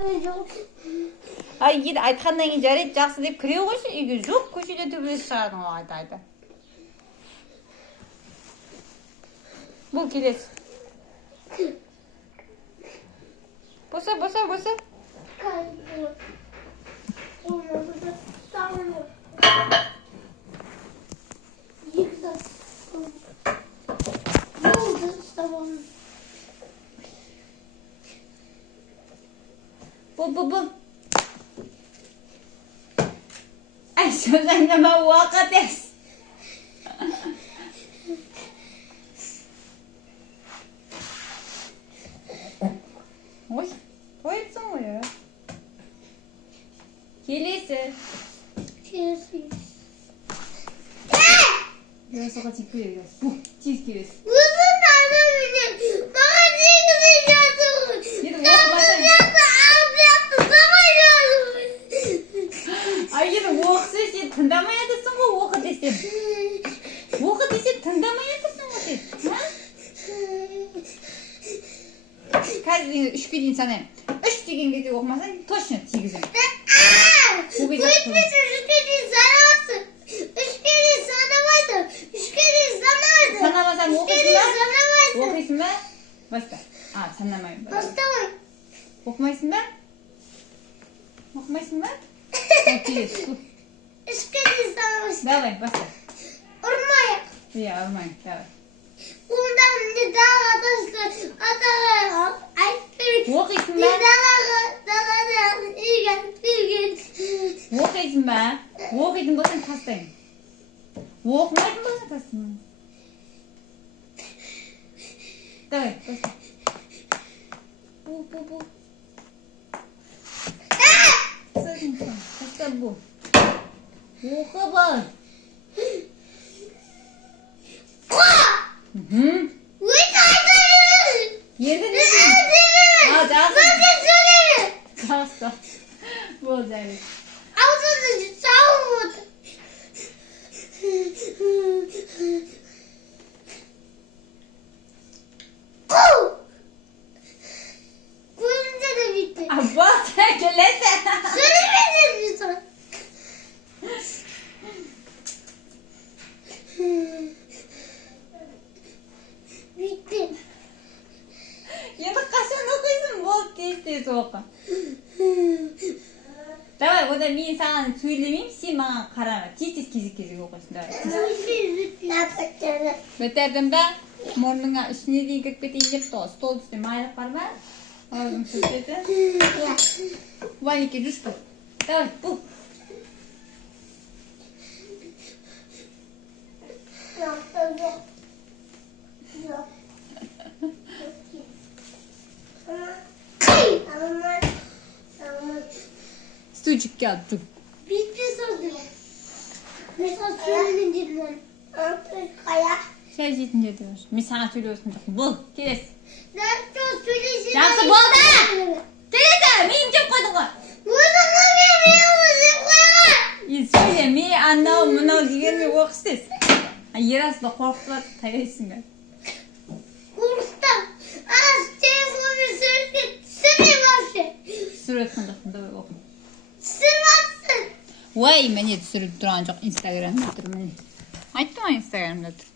ел айтқаннан кейін жарайды, жақсы деп кіре қойшы, үйге жоқ, көшеде төбелесіп шығардың ғой айта. Бұл келесі. Боса. Бұл. Ай, сөзіңнема уақыт ес. Ой, қойыпсың ғой, ера. Келесі. Жасыға тек береді. Бұл, тез келесі. Мұзын аны менен. Маған негізі жазуы. Оқысы сен тыңдамай атырсың ғой, оқы десем. Оқы десем тыңдамай атырсың ғой сен. Қазір 3-ке дейін санайым. 3 деген кезде оқымасаң, точно тигізім. Өйтмесін 3-ке дейін санамасың. 3-ке дейін санамайсың. 3-ке дейін санамайсың. Санамасаң оқисың ба? Оқисың ба? Баста. Санамайым ба? Бастамай. Оқымайсың ба? Оқымайсың ба? Келесі. 3-ке дейін санамайсың. Давай, баста. Ұрмайық. Иә, ұрмайық, давай. Ондан не дағы атаға айтып берейік. Оқисың ба? Не далаға үйген. Оқисың ба? Оқитын болсаң тастайын. Оқымайтын болсаң тастайын. Давай, баста. Бұл. Баста бұл. Оқы бұл. Жақсы. Бол жайлы. Аузыңды сауып отыр. Көзімде де бітті. Бол келесі. Сөйлемеден бі соң. Бітті. Енді қашан оқисың? Бол тез оқы. Давай, ода мен саған сөйлемеймін, сен маған қарама. Тез кезек оқисың. Давай. Бітірдің ба? Мұрныңа ішіне дейін кіріп кетейін деп тұр. Стол үстінде майлық бар ма? Аузың сөйтеді. Ванике жүш бұл. Давай, бұл. Стульчикке алып жүр. Бітті сөзді. Мен саған сөйлеген жерден. Қая? Шай жейтін жерде бар. Мен саған сөйлеп отырсам жоқ. Бұл, келесі. Жақсы болды! Келесі, мен жеп қойдың ғой. Өзіңі мен жеп қойған. Сөйле, мен анау мынау дегенме оқыстыз. Ерасында қорқытып таяйсың ба? Қорқытам. Телефонмен түсірме башы. Түсіріп жатқан жоқпын, давай оқы. Түсірмапсың. Ой, міне түсіріп тұрған жоқ, инстаграмда тұр міне. Айттым ғой инстаграмда тұр.